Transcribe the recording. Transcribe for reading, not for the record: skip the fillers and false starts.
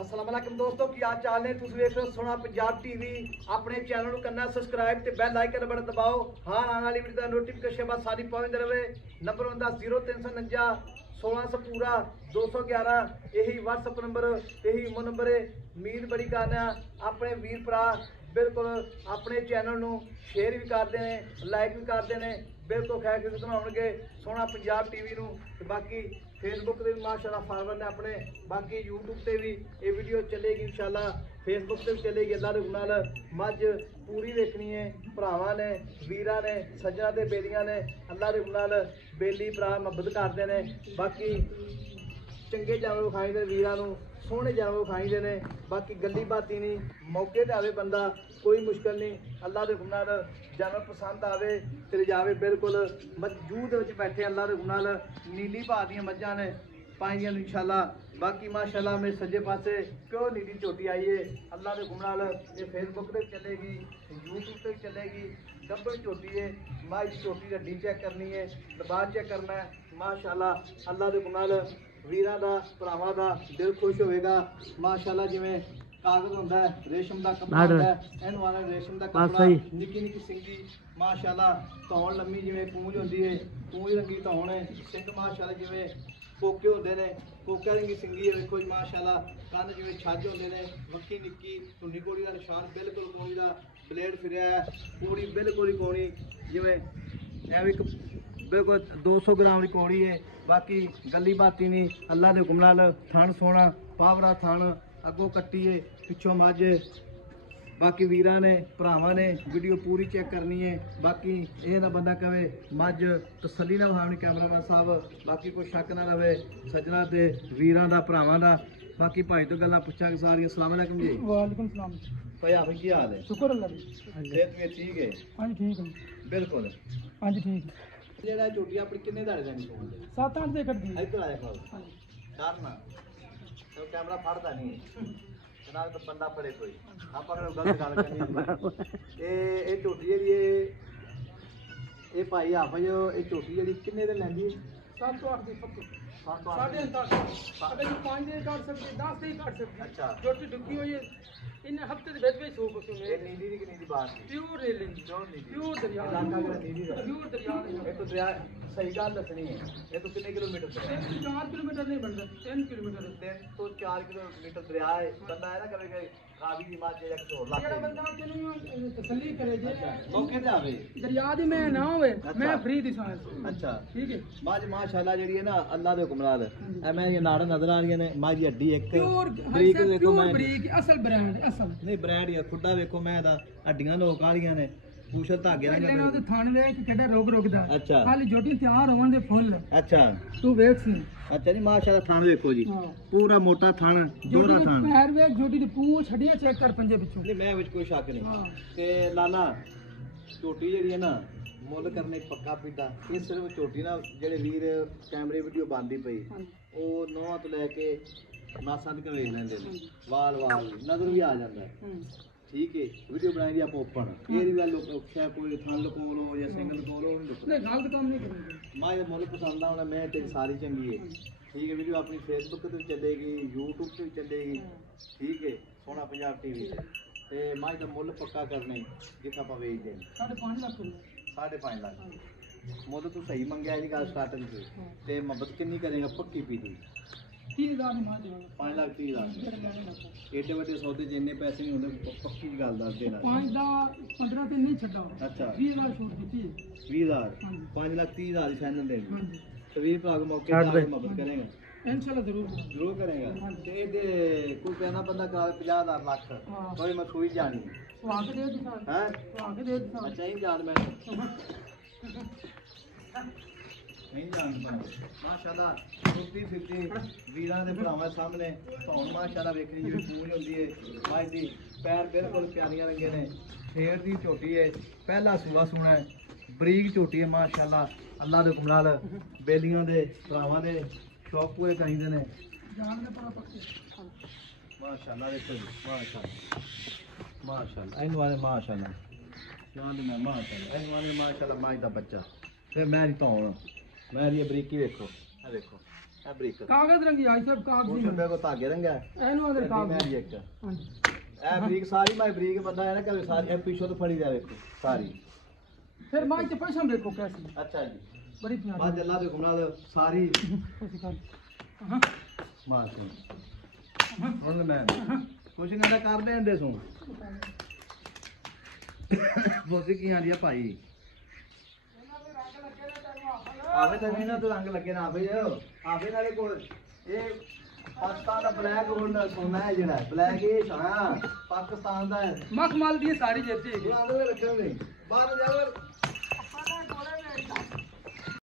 अस्सलाम वालेकुम दोस्तों, की हाल चाल ने? तुम देख रहे हो सोना पंजाब टीवी। अपने चैनल को करना सब्सक्राइब ते बेल आइकन बटन दबाओ। हाँ, आने वाली वीडियो का नोटिफिकेशन बाद सारी पहुंचते रहे। नंबर होंदा 0349 1600 पूरा 211। यही व्हाट्सएप नंबर, यही इमो नंबर है। उम्मीद बड़ी करना अपने वीर भरा बिल्कुल अपने चैनल नू शेयर भी करते हैं, लाइक भी करते हैं। बिल्कुल खैर खिदमत बनाउणगे सोना पंजाब टीवी नू। ते बाकी फेसबुक से भी माशाल्लाह फॉलोवर ने अपने, बाकी यूट्यूब से भी ये वीडियो चलेगी इंशाल्लाह, फेसबुक से भी चलेगी। अल्लाह दे नाल मझ पूरी देखनी है। भरावां ने, वीरां ने, सज्जना ते बेलियां ने अल्लाह दे नाल बेली भरा मुहब्बत करते हैं। बाकी चंगे जानवर विखाईंदे वीरां नू, सोहने जानवर विखाईंदे ने। बाकी गल्ली बाती नहीं, मौके ते आवे बंदा कोई मुश्किल नहीं। अल्लाह दे नाल जानवर पसंद आवे ते जावे। बिल्कुल जू दे विच बैठे अल्लाह दे नाल नीली भाऽ दियां मੱਝਾਂ ने पाइयां इंशाल्लाह। बाकी माशाल्लाह मेरे सज्जे पासे प्योर नीली झोटी आई है अल्लाह दे नाल। ये फेसबुक पे चलेगी, यूट्यूब पे चलेगी। डब्बल झोटी है, माँ इस झोटी हड्डी चेक करनी है, दबाव चेक करना है। माशाल्लाह अल्लाह दे नाल वीरां दा भरावां दा दिल खुश होएगा। माशाल्लाह जिवें कागज होंदा है, रेशम का कपड़ा होंदा है, इहनूं वाला रेशम का कपड़ा, निक्की निक्की सिंगी माशाल्लाह, धौन लम्मी जिवें पूंछ होंदी है, पूंछ रंगी धौन है, सिंग माशाल्लाह जिवें कोके होंदे ने, कोका रंगी सिंगी है। देखो जी माशाल्लाह, कन्न जिवें छज होंदे ने, मक्खी निक्की टुंडी कोड़ी का निशान बिल्कुल कोड़ी का ब्लेड फिरिया है, कोड़ी बिल्कुल ही कोणी जिवें एवं एक बिल्कुल 200 ग्राम की कौड़ी है। बाकी गली बाती नहीं, अल्लाह के हुक्म नाल थण सोना पावरा थण, अगों कट्टी है, पिछों मझ। बाकी वीरां ने भरावां ने वीडियो पूरी चेक करनी है। बाकी ये ना बंदा कहे मझ तसल्ली ना विखावनी कैमरामैन साहब। बाकी कोई शक ना रहे सज्जना ते वीरां दा भरावां दा। बाकी भाई तो गल्लां पुछांगे सारियां। अस्सलाम वालेकुम जी। वालेकुम सलाम भाई आप की हाल है? शुक्र अल्लाह दी। सेहत भी ठीक है? हाँ जी ठीक है। बिल्कुल हाँ जी ठीक है। ਜਿਹੜਾ ਝੋਟੀ ਆਪਣੀ ਕਿੰਨੇ ਦਾੜੇ ਦਾ ਨਹੀਂ ਸੋਹਣਦੇ? 7-8 ਦੇ ਕੱਢਦੀ ਹੈ। ਇੱਧਰ ਆਇਆ ਖਾਓ हाँ जी। ਕਰਨਾ ਤੇ ਕੈਮਰਾ ਫੜਦਾ ਨਹੀਂ ਤੇ ਨਾਲ ਤਾਂ ਬੰਦਾ ਫੜੇ ਕੋਈ ਆਪਾਂ ਕਿਹੜਾ ਗਲਤ ਗੱਲ ਕਰਨੀ ਹੁੰਦੀ। ਇਹ ਝੋਟੀ ਜਿਹੜੀ ਇਹ ਭਾਈ ਆਪ ਜੋ ਇਹ ਝੋਟੀ ਜਿਹੜੀ ਕਿੰਨੇ ਦੇ ਲੈਂਦੀ ਹੈ? 7-8 ਦੀ ਪੱਕੀ। 7-8 साढ़े 10 अगर जो 5 दिन काट सकते 10 दिन काट सकते। अच्छा। जोटी डुकी हुई है इन हफ्ते ਦੇ ਵਿੱਚ ਸੋ ਕੁਛ ਇਹ ਨੀਲੀ ਦੀ ਕਿੰਨੀ ਦੀ ਬਾਤ ਹੈ? प्योर ले लेंगे ਪਿਓਰ ਨੀਲੀ प्योर दरिया ਇਲਾਕਾ ਕਿਹੜਾ ਨੀਲੀ ਦਾ? प्योर दरिया ਇਹ ਤਾਂ ਦਰਿਆ ਸਹੀ ਗੱਲ ਦੱਸਣੀ ਹੈ। ਇਹ ਤੋਂ ਕਿੰਨੇ ਕਿਲੋਮੀਟਰ ਤੇ 4 किलोमीटर नहीं बनता 10 किलोमीटर 3 ਤੋਂ 4 ਕਿਲੋਮੀਟਰ ਦਰਿਆ ਹੈ। ਬੰਦਾ ਇਹ ਨਾ ਕਰੇ ਕਿ ਰਾਵੀ ਦੀ ਮਾਝੇ ਜਾਂ ਕਿਸੇ ਹੋਰ ਜਿਹੜਾ ਇਲਾਕੇ ਬੰਦਾ ਤੈਨੂੰ ਤਸੱਲੀ ਕਰੇ ਜੇ ਮੌਕੇ ਤੇ ਆਵੇ। ਦਰਿਆ ਦੀ ਮੈਂ ਨਾ ਹੋਵੇ ਮੈਂ ਫ੍ਰੀ ਦੀ ਸਾਂ। ਅੱਛਾ ਠੀਕ ਹੈ। ਮਾਝ ਮਾਸ਼ਾਅੱਲਾ ਜਿਹੜੀ ਹੈ ਨਾ ਅੱਲਾ ਦੇ ਹੁਕਮ ਨਾਲ ਐ ਮੈਂ ਇਹ ਨਾੜਾਂ ਨਜ਼ਰ ਆ ਰਹੀਆਂ ਨੇ। ਮਾਝ ਦੀ ਹੱਡੀ ਇੱਕ प्योर ਬਰੀਕ ਦੇਖੋ ਮੈਂ प्योर ਬਰੀਕ ਅਸਲ ਬ੍ਰਾਂਡ ਅਸਲ ਨਹੀਂ ਬ੍ਰਾਂਡ ਹੀ ਆ। ਖੁੱਡਾ ਵੇਖੋ ਮੈਂ ਦਾ ਹੱਡੀਆਂ ਲੋਕ ਵਾਲੀਆਂ ਨੇ, ਪੂਛਲ ਧਾਗੇ ਨਾਲ ਪਹਿਲਾਂ ਉਹਦੇ ਥਣ ਵੇਖ ਕਿਹੜਾ ਰੋਗ ਰੁਕਦਾ। ਅੱਛਾ ਖਾਲੀ ਜੋਟੀ ਤਿਆਰ ਹੋਣ ਦੇ ਫੁੱਲ ਅੱਛਾ ਤੂੰ ਵੇਖ ਸੀ। ਅੱਛਾ ਜੀ ਮਾਸ਼ਾਅੱਲਾ ਥਣ ਵੇਖੋ ਜੀ, ਹਾਂ ਪੂਰਾ ਮੋਟਾ ਥਣ, ਦੋਹਰਾ ਜੋਟੀ ਥਣ। ਪੈਰ ਵੇਖ ਜੋਟੀ ਦੀ ਪੂਛ ਹੱਡੀਆਂ ਚੈੱਕ ਕਰ ਪੰਜੇ ਪਿੱਛੋਂ। ਨਹੀਂ ਮੈਂ ਵਿੱਚ ਕੋਈ ਸ਼ੱਕ ਨਹੀਂ। ਹਾਂ ਤੇ ਲਾਲਾ ਝੋਟੀ ਜਿਹੜੀ ਹੈ ਨਾ ਮੁੱਲ ਕਰਨੇ ਪੱਕਾ ਪੀਂਦਾ। ਇਹ ਸਿਰਫ ਝੋਟੀ ਨਾ ਜਿਹੜੇ ਵੀਰ ਕੈਮਰੇ ਵੀਡੀਓ ਬਣਦੀ ਪਈ ਉਹ ਨੌਂ ਤੋਂ ਲੈ ਕੇ ਨਾਸਾਂ ਤੱਕ ਵੇਖ ਲੈਂਦੇ ਨੇ। ਵਾਲ ਨਜ਼ਰ ਵੀ ਆ ਜਾਂਦਾ ਹੈ। ਠੀਕ ਹੈ। ਵੀਡੀਓ ਬਣਾਈ ਦੀ ਆਪਾਂ ਓਪਨ ਇਹ ਦੀ ਗੱਲ ਔਖਾ ਕੋਈ ਥਣ ਲਕੋ ਲੋ ਜਾਂ ਸਿੰਗਲ ਲਕੋ ਲੋ ਨਹੀਂ ਗਲਤ ਕੰਮ ਨਹੀਂ ਕਰੂੰਗਾ। ਮਾਂ ਇਹ ਮੁੱਲ ਪਸੰਦ ਆਉਣਾ ਮੈਂ ਤੇ ਸਾਰੀ ਚੰਗੀ ਹੈ। ਠੀਕ ਹੈ। ਵੀਡੀਓ ਆਪਣੀ ਫੇਸਬੁੱਕ ਤੇ ਵੀ ਚੱਲੇਗੀ, YouTube ਤੇ ਵੀ ਚੱਲੇਗੀ। ਠੀਕ ਹੈ। ਸੋਨਾ ਪੰਜਾਬ ਟੀਵੀ ਤੇ ਮਾਂ ਦਾ ਮੁੱਲ ਪੱਕਾ ਕਰਨਾ ਜਿੱਥਾ ਆਪਾਂ ਵੇਚਦੇ ਨੇ 5.5 ਲੱਖ ਰੁਪਏ। 5.5 ਲੱਖ ਮੁੱਲ ਤੂੰ ਸਹੀ ਮੰਗਿਆ ਇਹਦੀ ਗੱਲ ਸਟਾਰਟਿੰਗ ਤੇ ਤੇ ਮੁਹੱਬਤ ਕਿੰਨੀ ਕਰੇਗਾ ਪੱਕੀ ਪੀਦੀ? 30,000 ਦੀ ਮਾਂ ਦੇਵਾਂਗਾ। 5 ਲੱਖ 30,000 ਏਡੇ ਵੱਡੇ ਸੌਦੇ 'ਚ ਇੰਨੇ ਪੈਸੇ ਨਹੀਂ ਹੁੰਦੇ। ਪੱਕੀ ਗੱਲ ਦੱਸ ਦੇਣਾ। 5 ਦਾ 15 ਤੇ ਨਹੀਂ ਛੱਡਾ। ਅੱਛਾ 20,000 ਛੋਟ ਦਿੱਤੀ ਹੈ। 20,000 ਹਾਂਜੀ 5 ਲੱਖ 30,000 ਦੀ ਫਾਈਨਲ ਦੇਣੀ। ਹਾਂਜੀ ਤੇ ਵੀਰ ਭਰਾ ਮੌਕੇ ਤੇ ਆ ਕੇ ਮੁਹੱਬਤ ਕਰੇਗਾ? ਇਨਸ਼ਾਅੱਲਾ ਜ਼ਰੂਰ। ਜ਼ਰੂਰ ਕਰੇਗਾ। ਤੇ ਇਹਦੇ ਕੋਈ ਕਹਿਣਾ ਬੰਦਾ ਕਰਾ 50,000 ਲੱਖ ਹਾਂ ਕੋਈ ਮੈਂ ਸੂਈ ਜਾਣੀ ਸੁਆ ਕੇ ਦੇ ਦਿੱਤਾ। ਹੈ। ਸੁਆ ਕੇ ਦੇ ਦਿੱਤਾ। ਅੱਛਾ ਹੀ ਜਾਣ ਮੈਂ ਨਹੀਂ ਜਾਣ ਮਾਸ਼ਾਅੱਲਾ 50-50 ਵੀਰਾਂ ਦੇ ਭਰਾਵਾਂ ਸਾਹਮਣੇ ਧੌਣ ਮਾਸ਼ਾਅੱਲਾ ਵੇਖਣੀ ਜਿਵੇਂ ਪੂੰਝ ਹੁੰਦੀ ਹੈ। ਮਾਝ ਦੀ ਪੈਰ ਬਿਲਕੁਲ ਪਿਆਰੀਆਂ ਰੰਗੇ ਨੇ। ਫੇਰ ਦੀ ਝੋਟੀ ਹੈ, ਪਹਿਲਾ ਸੂਆ ਸੂਣਾ ਹੈ, ਬਰੀਕ ਝੋਟੀ ਹੈ ਮਾਸ਼ਾਅੱਲਾ। ਅੱਲਾ ਦੇ ਹੁਕਮ ਨਾਲ ਬੇਲੀਆਂ ਦੇ ਭਰਾਵਾਂ ਦੇ ਸ਼ੌਕ ਪੂਰੇ ਕਰੀਂਦੇ ਨੇ। ਜਾਨ ਦੇ ਪੂਰਾ ਪੱਕੇ ਮਾਸ਼ਾਅੱਲਾ ਦੇਖੋ ਜੀ ਮਾਸ਼ਾਅੱਲਾ ਮਾਸ਼ਾਅੱਲਾ ਇਹਨੂੰ ਵਾਲੇ ਮਾਸ਼ਾਅੱਲਾ ਜਾਨ ਦੇ ਮੈਂ ਮਾਸ਼ਾਅੱਲਾ ਇਹਨੂੰ ਵਾਲੇ ਮਾਸ਼ਾਅੱਲਾ ਮਾਝ ਦਾ ਬੱਚਾ ਤੇ ਮੈਂ ਦੀ ਧੌਣ ਮੈਂ ਦੀ ਬਰੀਕੀ ਵੇਖੋ ਆ ਦੇਖੋ ਇਹ ਬਰੀਕ ਕਾਗਜ਼ ਰੰਗੀ ਆਈ ਸਭ ਉਹ ਕਾਗਜ਼ੀ ਛੱਬੇ ਕੋ ਧਾਗੇ ਰੰਗਾ ਇਹਨੂੰ ਅੰਦਰ ਕਾਗਜ਼ ਇੱਕ ਹਾਂਜੀ ਇਹ ਬਰੀਕ ਸਾਰੀ ਮੈਂ ਬਰੀਕ ਬੰਦਾ ਹੈ ਨਾ ਕਦੇ ਸਾਰੀ ਇਹ ਪਿੱਛੋਂ ਤੋਂ ਫੜੀ ਜਾਵੇ ਸਾਰੀ ਫਿਰ ਮਾਂ ਤੇ ਪੈਸਾ ਦੇਖੋ ਕੈਸੀ ਅੱਛਾ ਜੀ ਬੜੀ ਪਿਆਰੀ ਬਾਅਦ ਅੱਲਾ ਦੇ ਘੁਮਣਾ ਦੇ ਸਾਰੀ ਐਸੀ ਕਰ ਹਾਂ ਮਾਸ਼ਾ ਹੁਣ ਮੈਂ ਕੁਛ ਨਾ ਕਰ ਦੇਂਦੇ ਸੂ ਬੋਸੀ ਕੀ ਆਂਦੀ ਆ ਭਾਈ ਆਵੇ ਤਾਂ ਨਹੀਂ ਨਾ ਤੇ ਰੰਗ ਲੱਗੇ ਨਾ ਆਵੇ ਨਾਲੇ ਕੋਲ ਇਹ ਪਾਕਿਸਤਾਨ ਦਾ ਬਲੈਕ ਗੋਲਡ ਸੋਨਾ ਹੈ ਜਿਹੜਾ ਬਲੈਕ ਇਹ ਹਾਂ ਪਾਕਿਸਤਾਨ ਦਾ ਹੈ ਮਖਮਲ ਦੀ ਸਾੜੀ ਜਿੱਤੀ ਉਹ ਆਂਦੇ ਰੱਖੇ ਹੋਏ ਬਾਹਰ ਜਾਵੇ